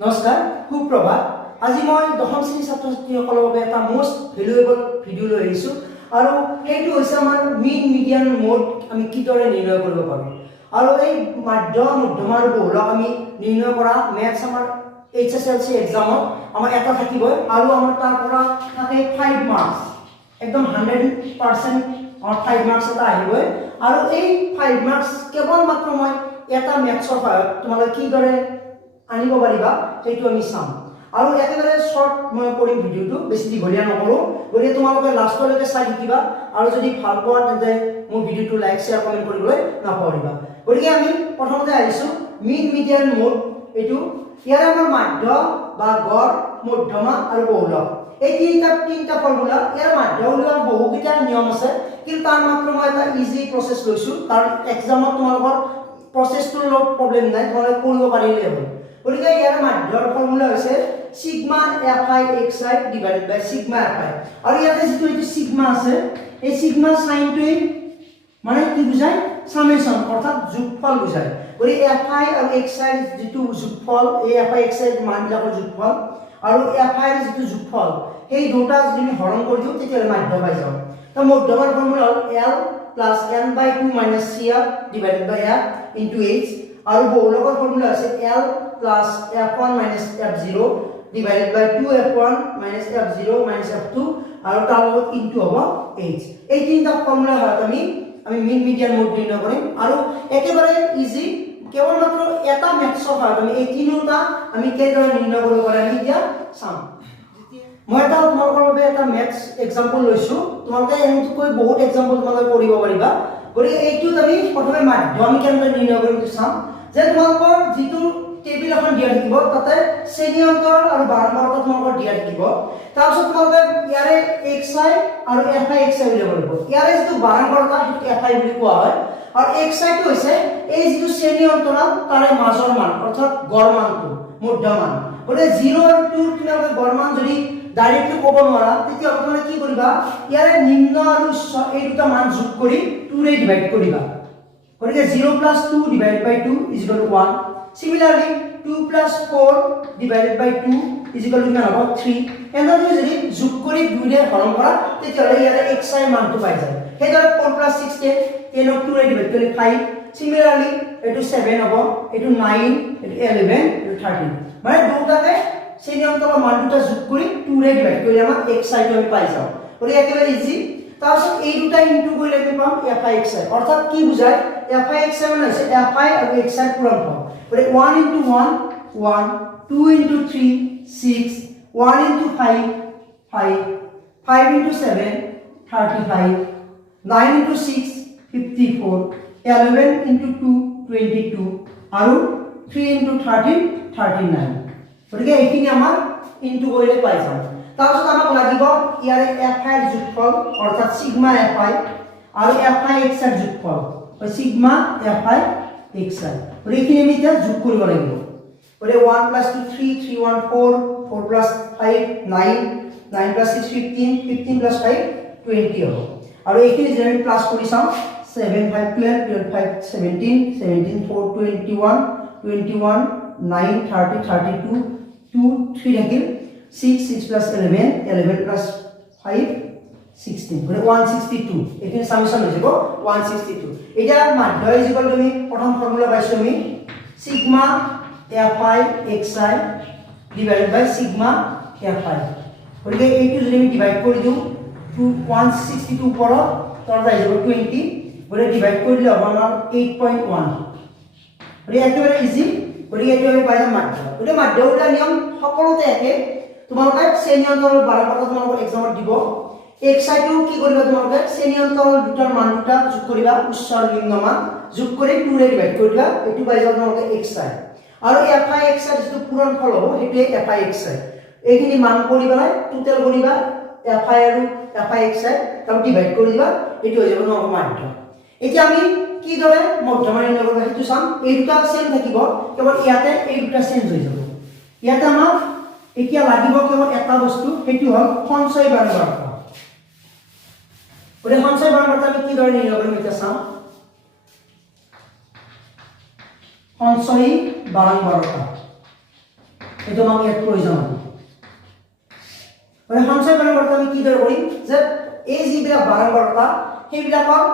নমস্কাৰ সুপ্ৰভাত আজি মই দশম শ্ৰেণীৰ ছাত্ৰ-ছাত্ৰীসকলৰ বাবে এটা মোষ্ট ভ্যালুয়েবল ভিডিও লৈ আহিছোঁ আৰু সেইটো হৈছে আমাৰ মিন মিডিয়ান মোড আমি কিদৰে নিৰ্ণয় কৰিব পাৰোঁ আৰু এই মধ্যমা আৰু বহুলক আমি নিৰ্ণয় কৰা মেথছ আমাৰ HSLC এক্সামত আমাৰ এটা থাকিব আৰু আমাৰ তাৰ পৰা থাকে 5 মাৰ্কস একদম 100% और 5 मार्क्स এটা আহিব আৰু এই 5 মাৰ্কস কেৱল মাত্ৰ মই এটা মেথছৰ সহায়ত তোমালোকে কিদৰে আনিব পাৰিবা সেইটো আমি চাম আৰু একেবাৰে শৰ্ট মই কৰিম ভিডিওটো বেছি দীঘলীয়া নকৰো গতিকে তোমালোকে লাষ্টলৈকে চাই থাকিবা আৰু যদি ভাল পোৱা তেন্তে মোৰ ভিডিওটো লাইক শেয়াৰ কমেন্ট কৰিবলৈ নাপাহৰিবা গতিকে আমি প্ৰথমতে আহিছো মিন মিডিয়ান মোড এটো ইয়াৰ আমাৰ মাধ্য বা গড় মধ্যমা আৰু বহুলক এই তিনটা ফৰ্মুলা ইয়াৰ মাধ্য উলিওৱাৰ বহুকেইটা নিয়ম আছে কিন্তু তাৰ মাত্ৰ মই এটা ইজি প্ৰসেস লৈছো কাৰণ এক্সামত তোমালোকৰ প্ৰসেসটোৰ লগত প্ৰবলেম নাই তোমালোকে কৰিব পাৰিলে হ'ব গতিকে ইয়াৰ মাধ্যৰ ফৰ্মুলা হৈছে সিগমা fi xi ডিভাইডেড বাই সিগমা fi আৰু ইয়াতে যেটো এটো সিগমা আছে এই সিগমা সাইনটোই মানে কি বুজায় সামেশন অৰ্থাৎ যোগফল বুজায় গতিকে fi আৰু xi যেটো যোগফল এই fi xi এৰ মানবিলাকৰ যোগফল আৰু fi এৰ যেটো যোগফল এই দুটা যদি হৰণ কৰি দিও তেতিয়া মাধ্য পাই যাও তো মধ্যমাৰ ফৰ্মুলা হ'ল l plus n/2 minus cr divided by r into h আৰু বহুলকৰ ফৰ্মুলা আছে l plus f1 minus f0 divided by 2f1 minus f0 minus f2 আৰু তাৰ লগত ইনটু হ'ব h এই তিনটা ফৰ্মুলা হয় আমি মিন মিডিয়ান মোড নিৰ্ণয় কৰিম আৰু একেবাৰে ইজি কেৱল মাত্ৰ এটা মেথছৰ হয় আমি এই তিনিটা আমি কেনেদৰে নিৰ্ণয় কৰিব পাৰি আমি এতিয়া চাম মই এটা তোমালোকৰ বাবে এটা মেথছ এক্সাম্পল লৈছো তোমালোকে এনেকৈ বহুত এক্সাম্পল তোমালোকে কৰিব পাৰিবা গতিকে এইটোত আমি প্ৰথমে মাধ্য আমি কেনেদৰে নিৰ্ণয় কৰিম চাম যে তোমালোকৰ যিটো টেবিল এখন দিয়া থাকিব তাতে শ্ৰেণী অন্তৰ আৰু বাৰম্বাৰতা তোমালোকৰ দিয়া থাকিব তাৰপিছত তোমালোকে ইয়াৰে xi আৰু fi xi বুলি কৰিব ইয়াৰে যিটো বাৰম্বাৰতা সেইটো fi বুলি কোৱা হয় আৰু xi টো হৈছে এই যিটো শ্ৰেণী অন্তৰাল তাৰে মাজৰ মান অৰ্থাৎ গড় মানটো মধ্য মান গতিকে 0 আৰু 2 তোমালোকে গড় মান যদি ডাইৰেক্টলি ক'ব নোৱাৰা তেতিয়া তোমালোকে কি কৰিবা ইয়াৰে নিম্ন আৰু উচ্চ এই দুটা মান যোগ কৰি 2 ৰে ডিভাইড কৰিবা গতিকে 0 + 2 divided by 2 is equal to 1 similarly 2 + 4 divided by 2 is equal to কিমান হ'ব 3 এনেদৰে যদি যোগ কৰি 2 ৰে হৰণ কৰা তেতিয়াহ'লে ইয়াৰে xi মানটো পাই যায় সেইদৰে 4 + 6 10 10 ক 2 ৰে ডিভাইড কৰিলে 5 similarly এটো 7 হ'ব এটো 9 এটো 11 এটো 13 মানে দুটাকে শ্ৰেণী অন্তৰৰ মান দুটা যোগ কৰি 2 ৰে ডিভাইড কৰিলে আমাৰ xi টো আমি পাই যাও গতিকে একেবাৰে ইজি তাৰপিছত এই দুটা ইনটু কৰিলে আমি পাম fi xi অৰ্থাৎ কি বুজায় fi xi মানে হৈছে fi আৰু xi পূৰণফল গতিকে 1 * 1 1 2 * 3 6 1 * 5 5 5 * 7 35 9 * 6 54 11 * 2 22 আৰু 3 * 13 39 গতিকে এইখিনি আমাৰ ইনটু কৰিলে পাই যাম তাৰপিছত আমাক লাগিব ইয়াৰে fi এৰ যোগফল অৰ্থাৎ সিগমা fi আৰু fi xi এৰ যোগফল সিগমা fi xi আৰু এইখিনি আমি এতিয়া যোগ কৰিব লাগিব গতিকে 1 + 2 3 3 1 4 4 + 5 9 9 + 6 15 15 + 5 20 হ'ব আৰু এইখিনি যদি আমি প্লাস কৰি চাওঁ 7 5 12 12 5 17 17 4 21 21 9 30 32 2 3 থাকিল 6 6 + 11 11 + 5 16 মানে 162 এখানে সামেশন হৈ যাব 162 এটা মাধ্য ইকুয়াল টু আমি প্ৰথম ফৰ্মুলা পাইছো আমি সিগমা fi xi ডিভাইডেড বাই সিগমা fi গতিকে এইটো যদি আমি ডিভাইড কৰি দিও 162 ওপৰত তাৰ যায় যাব 20 গতিকে ডিভাইড কৰিলে হ'ব আমাৰ 8.1 গতিকে একেবাৰে ইজি গতিকে এইটো আমি পাই যাম মাধ্য গতিকে মাধ্য উল্টা নিয়ম সকলোতে একে তোমালোকে শ্ৰেণী অন্তৰৰ বাৰম্বাৰতা তোমালোকৰ এক্সামত দিব xi টো কি কৰিবা তোমালোকে শ্ৰেণী অন্তৰৰ দুটাৰ মান দুটা যোগ কৰিবা উচ্চ আৰু নিম্ন মান যোগ কৰি 2 ৰে ডিভাইড কৰিবা এটো পাই যাবা তোমালোকে xi আৰু fi xi যেটো পূৰণফল হ'ব হেতুৱে fi xi এইখিনি মান কৰিবা টোটাল কৰিবা fi আৰু fi xi তাক ডিভাইড কৰিবা এটো হৈ যাব তোমালোকৰ মাধ্য এতিয়া আমি কি দৰে মধ্যমা নিৰ্ণয় কৰিব হেতু চাম এই দুটা সেম থাকিব কেৱল ইয়াতে এই দুটা চেঞ্জ হৈ যাব ইয়াতে আমাৰ এতিয়া লাগিব কেৱল এটা বস্তু হেতু হ'ল সঞ্চয় বাৰম্বাৰতা ওৰে সঞ্চয় বাৰম্বাৰতা আমি কি ধৰে নিৰ্ণয় কৰব এটা চাও সঞ্চয়ী বাৰম্বাৰতা এইটো আমাক ইয়াত প্ৰয়োজন হ'ব মানে সঞ্চয় বাৰম্বাৰতা আমি কি দৰে কৰিম যে এই যিবিলাক বাৰম্বাৰতা সেইবিলাকৰ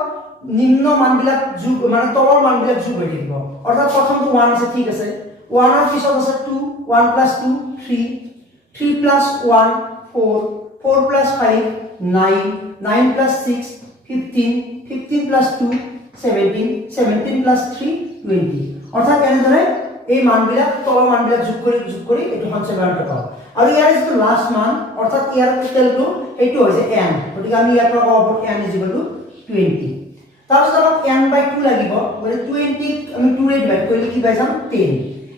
নিম্ন মানবিলাক যোগ মানে তলৰ মানবিলাক যোগ হৈ থাকিব অৰ্থাৎ প্ৰথমটো 1 আছে ঠিক আছে 1 ৰ পিছত আছে 2 1 + 2 3 3 + 1 4 4 + 5 9 9 + 6 15 15 + 2 17 17 + 3 20 অৰ্থাৎ এনেদৰে এই মানবিলাক তলৰ মানবিলাক যোগ কৰি এটো সঞ্চয় বাৰম্বাৰতা পাওঁ আৰু ইয়াৰ যেটো লাষ্ট মান অৰ্থাৎ ইয়াৰ টোটালটো এইটো হৈছে n গতিকে আমি ইয়াৰ পৰা পাব n = 20 তাৰপিছত আমাক n/2 লাগিব মানে 20 আমি 2 ৰে ডিভাইড কৰিলে কি পাই যাম 10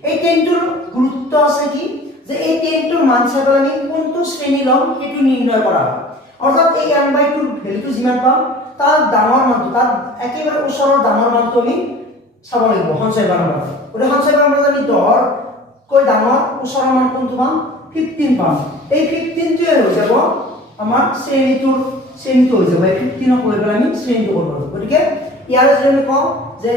এই 10 টোৰ গুৰুত্ব আছে কি যে এই 10 টোৰ মান চাই আমি কোনটো শ্ৰেণী লম সেইটো নিৰ্ণয় কৰা অৰ্থাৎ এই n/2 ৰ ভ্যালুটো যিমান পাম তাৰ ডাঙৰ মানটো তাৰ একেবাৰে ওচৰৰ ডাঙৰ মানটো আমি চাব লাগিব সঞ্চয় বাৰম্বাৰতা গতিকে সঞ্চয় বাৰম্বাৰতা আমি 10 কৈ ডাঙৰ ওচৰৰ মান কোনটো পাম 15 পাম এই 15 টোৱে হৈ যাব আমাৰ শ্ৰেণীটো হৈ যাব এই 15 ক লৈ পেলাই আমি শ্ৰেণীটো কৰিব লাগিব গতিকে ইয়াৰ যদি আমি কওঁ যে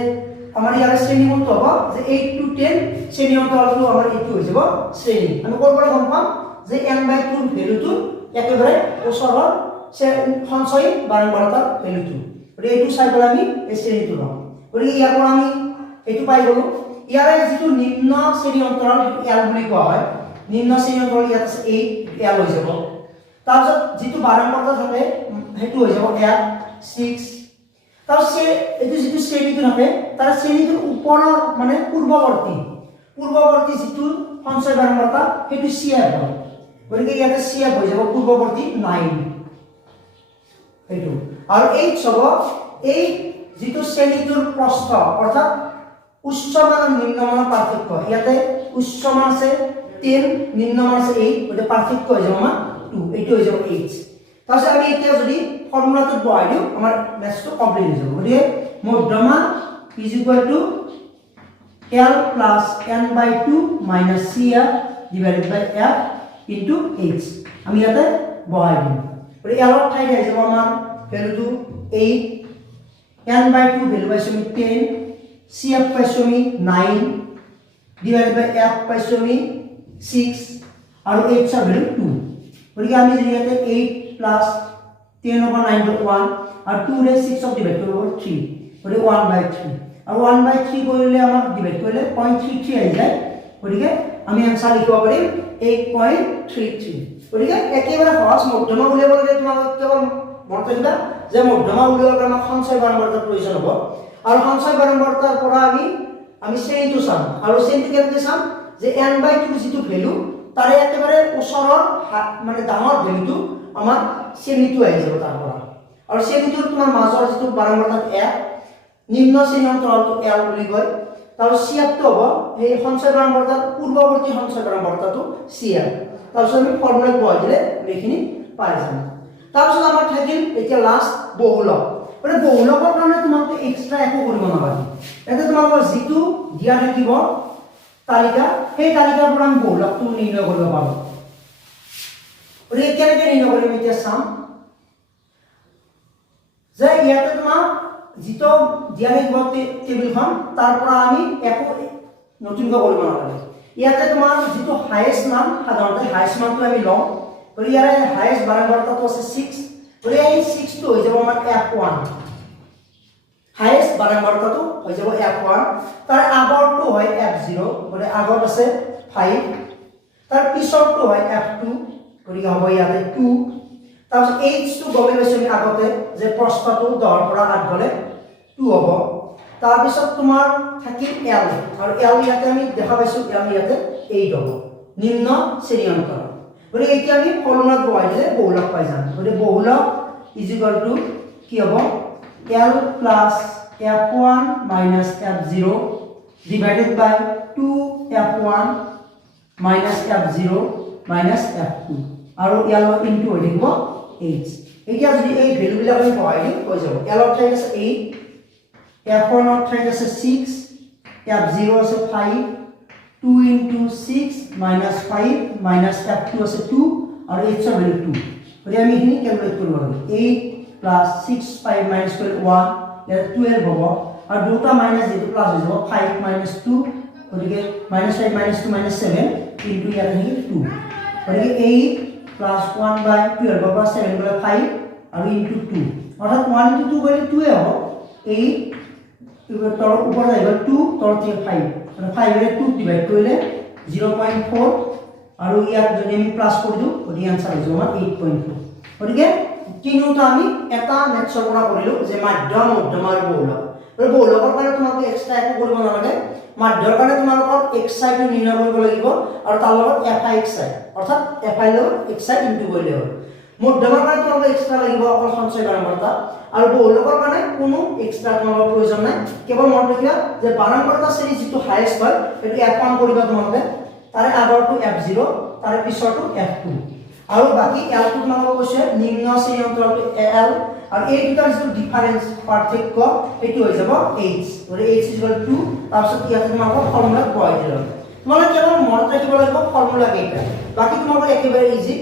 আমাৰ ইয়াৰ শ্ৰেণী কোনটো হ'ব যে 8 to 10 শ্ৰেণী অন্তৰালটো আমাৰ এইটো হৈ যাব শ্ৰেণী আমি ক'ৰ পৰা গম পাম যে n/2 ৰ ভ্যালুটো একেবাৰে ওচৰৰ সঞ্চয় বাৰম্বাৰতাৰ ভ্যালুটো গতিকে এইটো চাই পেলাই আমি এই শ্ৰেণীটো লম গতিকে ইয়াৰ পৰা আমি এইটো পাই গলো ইয়াৰে যিটো নিম্ন শ্ৰেণী অন্তৰাল l বুলি কোৱা হয় নিম্ন শ্ৰেণী অন্তৰাল ইয়াত আছে 8 l হৈ যাব তাৰপিছত যিটো বাৰম্বাৰতা থাকে হেতু হৈ যাব l 6 তাৰপিছত এইটো যিটো শ্ৰেণীটো থাকে তাৰ শ্ৰেণীটোৰ ওপৰৰ মানে পূৰ্বৱৰ্তী যিটো সঞ্চয় বাৰম্বাৰতা হেতু cf হয় গতিকে ইয়াতে cf হৈ যাব পূৰ্বৱৰ্তী 9 হেতু আৰু h হ'ব এই যিটো শ্ৰেণীটোৰ প্ৰস্থ অৰ্থাৎ উচ্চ মান আৰু নিম্ন মানৰ পাৰ্থক্য ইয়াতে উচ্চ মান আছে 10 নিম্ন মান আছে 8 গতিকে পাৰ্থক্য হৈ যাব আমাৰ 2 এইটো হৈ যাব h তাৰপিছত আমি এতিয়া যদি ফৰ্মুলাটো বহাই দিও আমাৰ মেথটো কমপ্লিট হৈ যাব গতিকে মধ্যমা = l plus n/2 minus cf divided by f into h আমি ইয়াতে বহাই দিম গতিকে l ৰ ঠাইত আহি যাব আমাৰ ভ্যালুটো 8 n/2 ভ্যালু পাইছো আমি 10 cf পাইছো আমি 9 divided by f পাইছো আমি 6 আৰু h ৰ ভ্যালু 2 গতিকে আমি যদি ইয়াতে 8 plus 10/9 1 আৰু 2 ৰে 6 ক ডিভাইড কৰিব 3 গতিকে 1/3 আৰু 1/3 কৰিলে আমাৰ ডিভাইড কৰিলে 0.33 আহি যায় গতিকে আমি আনসাৰ লিখিব পাৰিম 8.33 গতিকে একেবাৰে সহজ মধ্যমা উলিয়াব লাগে তোমালোক কেৱল মনত ৰাখিবা যে মধ্যমা উলিয়াবৰ কাৰণে সঞ্চয় বাৰম্বাৰতাৰ প্ৰয়োজন হ'ব আৰু সঞ্চয় বাৰম্বাৰতাৰ পৰা আমি শ্ৰেণীটো চাম আৰু শ্ৰেণীটো কেনেকৈ চাম যে n/2 যিটো ভ্যালু তাৰে একেবাৰে ওচৰৰ মানে ডাঙৰ ভ্যালুটো আমাৰ শ্ৰেণীটো আহি যাব তাৰ পৰা আৰু শ্ৰেণীটোৰ তোমাৰ মাজৰ যিটো বাৰম্বাৰতা f নিম্ন শ্ৰেণী অন্তৰালটো l বুলি কয় তাৰ cf টো হ'ব এই সঞ্চয় বাৰম্বাৰতাৰ পূৰ্বৱৰ্তী সঞ্চয় বাৰম্বাৰতাটো cf তাৰপিছত আমি ফৰ্মুলাত বহাই দিলে এইখিনি পাই যাম তাৰপিছত আমাৰ থাকিল এতিয়া লাষ্ট বহুলক মানে বহুলকৰ কাৰণে তোমালোকে এক্সট্ৰা একো কৰিব নালাগে এটা তোমালোকৰ যিটো দিয়া থাকিব তালিকা সেই তালিকাৰ পৰা আমি বহুলকটো নিৰ্ণয় কৰিব পাৰোঁ গতিকে কেনেকৈ নিৰ্ণয় কৰিম এতিয়া চাম যে ইয়াতে তোমাৰ যিটো দিয়া থাকিব টেবুলখন তাৰ পৰা আমি একো নতুনকৈ কৰিব নালাগে ইয়াতে তোমাৰ যিটো হাইয়েষ্ট মান সাধাৰণতে হাইয়েষ্ট মানটো আমি লওঁ গতিকে ইয়াৰে হাইয়েষ্ট বাৰম্বাৰতাটো আছে 6 গতিকে এই 6 টো হৈ যাব আমাৰ f1 হাইয়েষ্ট বাৰম্বাৰতাটো হৈ যাব f1 তাৰ আগৰটো হয় f0 গতিকে আগত আছে 5 তাৰ পিছৰটো হয় f2 গতিকে হ'ব ইয়াতে 2 তাৰপিছত h টো গমে পাইছো আমি আগতে যে প্ৰস্থটো 10 ৰ পৰা 8 গলে 2 হ'ব তাৰপিছত তোমাৰ থাকিল l আৰু l ইয়াতে আমি দেখা পাইছো l ইয়াতে 8 হ'ব নিম্ন শ্ৰেণী অন্তৰাল গতিকে এতিয়া আমি ফৰ্মুলাত বহাই দিলে বহুলক পাই যাম গতিকে বহুলক = কি হ'ব l plus f1 minus f0 divided by 2f1 minus f0 minus f2 আৰু l into হৈ থাকিব h এতিয়া যদি এই ভ্যালু বিলাক আমি বহাই দিও হৈ যাব l ৰ ঠাইত আছে 8 f1 ৰ ঠাইত আছে 6 f0 আছে 5 2 into 6 minus 5 minus f2 আছে 2 আৰু h ৰ ভ্যালু 2 গতিকে আমি এখিনি ক্যালকুলেট কৰিব লাগিব 8 plus 6 5 minus 1 ইয়াত 12 হ'ব আৰু দুটা মাইনাস যেটো প্লাস হৈ যাব 5 minus 2 গতিকে -5 minus 2 minus 7 ইনটু ইয়াত আহিল 2 গতিকে 8 প্লাস 1 বাই 12 পৰা 7 গলে 5 আৰু ইনটু 2 অৰ্থাৎ 1 ইনটু 2 গলে 2 এ হ'ব 8 তলৰ ওপৰ আহিব 2 তলৰ থেকে 5 মানে 5 এৰে 2 ডিভাইড কৰিলে 0.4 আৰু ইয়াত যদি আমি প্লাস কৰি দিও গতিকে आंसर হৈ যাব 8.4 গতিকে তিনিটা আমি এটা মেথছৰ পৰা কৰিলো যে মাধ্যম মধ্যম আৰু বহুলক আৰু বহুলকৰ কাৰণে তোমালোকে এক্সট্ৰা একো কৰিব নালাগে মাধ্যমৰ কাৰণে তোমালোকৰ xi টো নিৰ্ণয় কৰিব লাগিব আৰু তাৰ লগত fixi অৰ্থাৎ fi লগত xi ইনটু কৰিলে হ'ব মধ্যমৰ কাৰণে তোমালোকে এক্সট্ৰা লাগিব অকল সঞ্চয় বাৰম্বাৰতা আৰু বহুলকৰ কাৰণে কোনো এক্সট্ৰা তোমালোকৰ প্ৰয়োজন নাই কেৱল মনত ৰাখিবা যে বাৰম্বাৰতা শ্ৰেণী যিটো হাইয়েষ্ট হয় এটো f1 কৰিবা তোমালোকে তাৰে আগৰটো f0 তাৰে পিছৰটো f2 আৰু বাকি l টো তোমালোকক কৈছে নিম্ন শ্ৰেণী অন্তৰালটো l আৰু এই দুটাৰ যিটো ডিফাৰেন্স পাৰ্থক্য এটো হৈ যাব h মানে h 2 তাৰপিছত ইয়াত তোমালোকক ফৰ্মুলা বহাই দিলে তোমালোকে কেৱল মনত ৰাখিব লাগিব ফৰ্মুলা কেইটা বাকি তোমালোকৰ একেবাৰে ইজি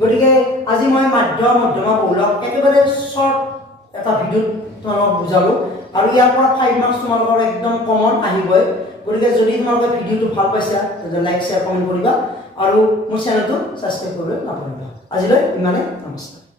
গতিকে আজি মই মাধ্যম মধ্যমা বহুলক একেবাৰে শৰ্ট এটা ভিডিও তোমালোকক বুজালো আৰু ইয়াৰ পৰা 5 মাৰ্কস তোমালোকৰ একদম কমন আহিবই গতিকে যদি তোমালোকে ভিডিওটো ভাল পাইছা তেন্তে লাইক শেয়াৰ কমেন্ট কৰিবা আৰু মোৰ চেনেলটো সাবস্ক্ৰাইব কৰিব নাপাহৰিবা আজিলৈ ইমানে নমস্কাৰ